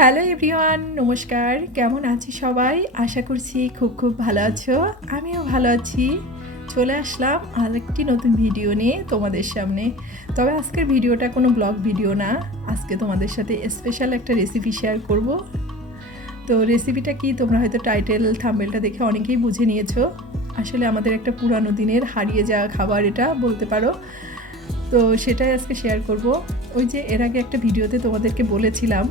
Hello everyone, নমস্কার। কেমন আছি সবাই? আশা করছি খুব খুব ভালো আছো। আমিও ভালো আছি। চলে আসলাম আরেকটি নতুন ভিডিও নিয়ে তোমাদের সামনে। তবে আজকের ভিডিওটা কোনো ব্লগ ভিডিও না। আজকে তোমাদের সাথে স্পেশাল একটা রেসিপি শেয়ার করব। তো রেসিপিটা কি তোমরা হয়তো টাইটেল থাম্বেলটা দেখে অনেকেই বুঝে নিয়েছো। আসলে আমাদের একটা পুরানো দিনের হারিয়ে যাওয়া খাবার এটা বলতে পারো। তো সেটাই আজকে শেয়ার করব। ওই যে এর আগে একটা ভিডিওতে তোমাদেরকে বলেছিলাম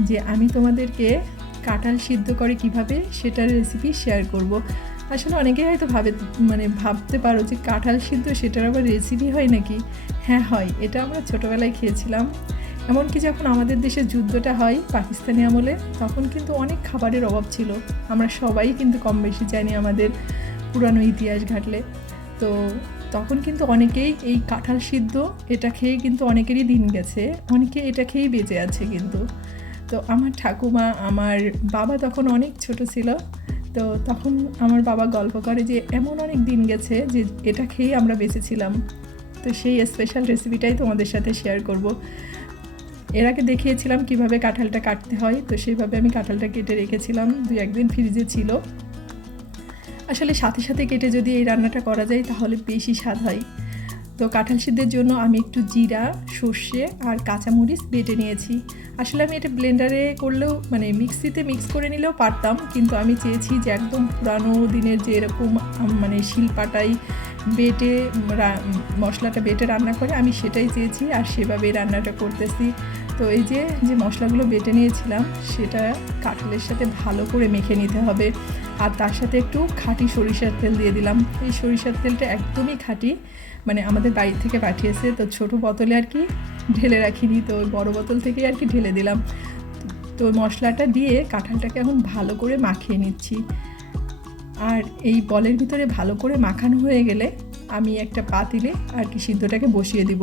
যে আমি তোমাদেরকে কাঁঠাল সিদ্ধ করে কীভাবে সেটার রেসিপি শেয়ার করব। আসলে অনেকেই হয়তো ভাবে মানে ভাবতে পারো যে কাঁঠাল সিদ্ধ সেটার আবার রেসিপি হয় নাকি? হ্যাঁ হয়। এটা আমরা ছোটোবেলায় খেয়েছিলাম। এমনকি যখন আমাদের দেশে যুদ্ধটা হয় পাকিস্তানি আমলে, তখন কিন্তু অনেক খাবারের অভাব ছিল। আমরা সবাই কিন্তু কম বেশি জানি আমাদের পুরানো ইতিহাস ঘাটলে। তো তখন কিন্তু অনেকেই এই কাঁঠাল সিদ্ধ এটা খেয়ে কিন্তু অনেকেরই দিন গেছে। অনেকে এটা খেয়েই বেঁচে আছে কিন্তু। তো আমার ঠাকুমা, আমার বাবা তখন অনেক ছোট ছিল, তো তখন আমার বাবা গল্প করে যে এমন অনেক দিন গেছে যে এটা খেয়েই আমরা বেঁচেছিলাম। তো সেই স্পেশাল রেসিপিটাই তোমাদের সাথে শেয়ার করব। এর আগে দেখিয়েছিলাম কীভাবে কাঁঠালটা কাটতে হয়, তো সেইভাবে আমি কাঁঠালটা কেটে রেখেছিলাম, দু একদিন ফ্রিজে ছিল। আসলে সাথে সাথে কেটে যদি এই রান্নাটা করা যায় তাহলে বেশি স্বাদ হয়। তো কাঁঠাল সিদ্ধের জন্য আমি একটু জিরা, সর্ষে আর কাঁচামরিচ বেটে নিয়েছি। আসলে আমি এটা ব্লেন্ডারে করলেও মানে মিক্সিতে মিক্স করে নিলেও পারতাম, কিন্তু আমি চেয়েছি যে একদম পুরানো দিনের যে এরকম মানে শিলপাটাই বেটে মশলাটা বেটে রান্না করে, আমি সেটাই চেয়েছি আর সেভাবেই রান্নাটা করতেছি। তো এই যে যে মশলাগুলো বেটে নিয়েছিলাম, সেটা কাঁঠালের সাথে ভালো করে মেখে নিতে হবে। আর তার সাথে একটু খাঁটি সরিষার তেল দিয়ে দিলাম। এই সরিষার তেলটা একদমই খাঁটি মানে আমাদের বাড়ি থেকে পাঠিয়েছে, তো ছোট বোতলে আর কি ঢেলে রাখিনি, তো বড় বোতল থেকেই আর কি ঢেলে দিলাম। তো মশলাটা দিয়ে কাঁঠালটাকে এখন ভালো করে মাখিয়ে নিচ্ছি। আর এই বলের ভিতরে ভালো করে মাখানো হয়ে গেলে আমি একটা পাতিলে আর কি সিদ্ধটাকে বসিয়ে দিব।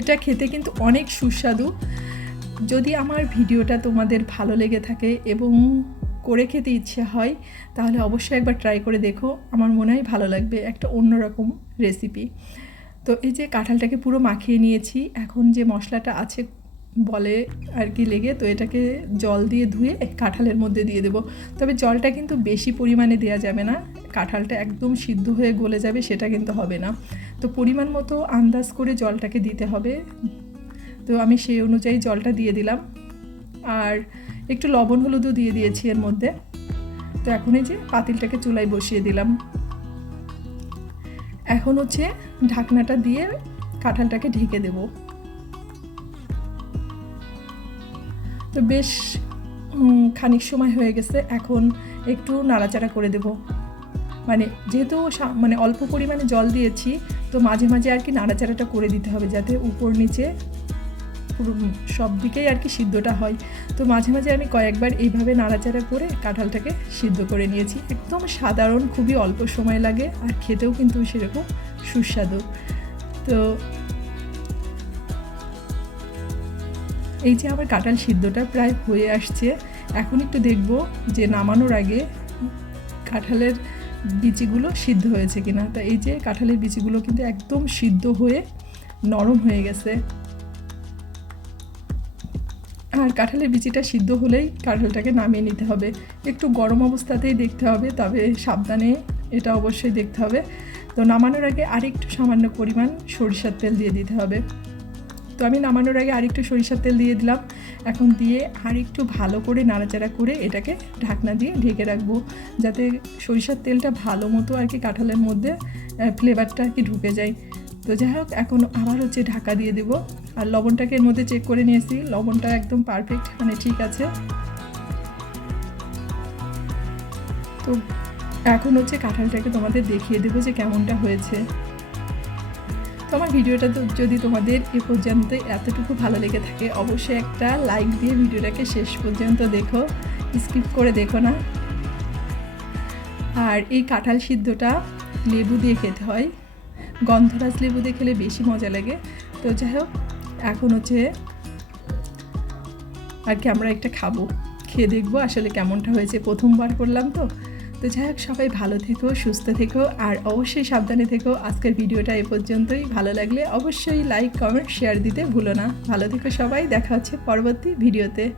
এটা খেতে কিন্তু অনেক সুস্বাদু। যদি আমার ভিডিওটা তোমাদের ভালো লেগে থাকে এবং করে খেতে ইচ্ছে হয়, তাহলে অবশ্যই একবার ট্রাই করে দেখো। আমার মনে হয় ভালো লাগবে একটা অন্যরকম রেসিপি তো এই যে কাঁঠালটাকে পুরো মাখিয়ে নিয়েছি, এখন যে মশলাটা আছে বলে আর কি লেগে, তো এটাকে জল দিয়ে ধুয়ে কাঁঠালের মধ্যে দিয়ে দেবো। তবে জলটা কিন্তু বেশি পরিমাণে দেওয়া যাবে না, কাঁঠালটা একদম সিদ্ধ হয়ে গলে যাবে সেটা কিন্তু হবে না। তো পরিমাণ মতো আন্দাজ করে জলটাকে দিতে হবে। তো আমি সেই অনুযায়ী জলটা দিয়ে দিলাম। আর একটু লবণ হলুদও দিয়ে দিয়েছি এর মধ্যে। তো এখন এই যে পাতিলটাকে চুলায় বসিয়ে দিলাম। এখন হচ্ছে ঢাকনাটা দিয়ে কাঁঠালটাকে ঢেকে দেব। তো বেশ খানিক সময় হয়ে গেছে, এখন একটু নাড়াচাড়া করে দেব। মানে যেহেতু মানে অল্প পরিমাণে জল দিয়েছি, তো মাঝে মাঝে আর কি নাড়াচাড়াটা করে দিতে হবে যাতে উপর নিচে পুরো সব দিকেই আর কি সিদ্ধটা হয়। তো মাঝে মাঝে আমি কয়েকবার এইভাবে নাড়াচাড়া করে কাঁঠালটাকে সিদ্ধ করে নিয়েছি। একদম সাধারণ, খুবই অল্প সময় লাগে আর খেতেও কিন্তু সেরকম সুস্বাদু। তো এই যে আমার কাঁঠাল সিদ্ধটা প্রায় হয়ে আসছে, এখন একটু দেখব যে নামানোর আগে কাঁঠালের বিচিগুলো সিদ্ধ হয়েছে কিনা। তা এই যে কাঁঠালের বিচিগুলো কিন্তু একদম সিদ্ধ হয়ে নরম হয়ে গেছে। আর কাঁঠালের বিচিটা সিদ্ধ হলেই কাঁঠালটাকে নামিয়ে নিতে হবে। একটু গরম অবস্থাতেই দেখতে হবে, তবে সাবধানে এটা অবশ্যই দেখতে হবে। তো নামানোর আগে আরেকটু সামান্য পরিমাণ সরিষার তেল দিয়ে দিতে হবে। তো আমি নামানোর আগে আরেকটু সরিষার তেল দিয়ে দিলাম। এখন দিয়ে আরেকটু ভালো করে নাড়াচাড়া করে এটাকে ঢাকনা দিয়ে ঢেকে রাখব, যাতে সরিষার তেলটা ভালো মতো আর কি কাঁঠালের মধ্যে ফ্লেভারটা আর কি ঢুকে যায়। তো যাই হোক, এখন আবার হচ্ছে ঢাকা দিয়ে দেব। আর লবণটাকে এর মধ্যে চেক করে নিয়েছি লবণটা একদম পারফেক্ট মানে ঠিক আছে। তো এখন হচ্ছে কাঁঠালটাকে তোমাদের দেখিয়ে দেবো যে কেমনটা হয়েছে। তো আমার ভিডিওটা তো যদি তোমাদের এ পর্যন্ত এতটুকু ভালো লেগে থাকে, অবশ্যই একটা লাইক দিয়ে ভিডিওটাকে শেষ পর্যন্ত দেখো। স্কিপ করে দেখো না। আর এই কাঁঠাল সিদ্ধটা লেবু দিয়ে খেতে হয়। গন্ধরাজ লেবু দিয়ে খেলে বেশি মজা লাগে। তো যাই হোক, এখন হচ্ছে আর কি আমরা একটা খাব। খেয়ে দেখব আসলে কেমনটা হয়েছে। প্রথমবার করলাম তো। তো যাই হোক, সবাই ভালো থেকো, সুস্থ থেকো, আর অবশ্যই সাবধানে থেকো। আজকের ভিডিওটা এ পর্যন্তই। ভালো লাগলে অবশ্যই লাইক কমেন্ট শেয়ার দিতে ভুলো না। ভালো থেকো সবাই। দেখা হচ্ছে পরবর্তী ভিডিওতে।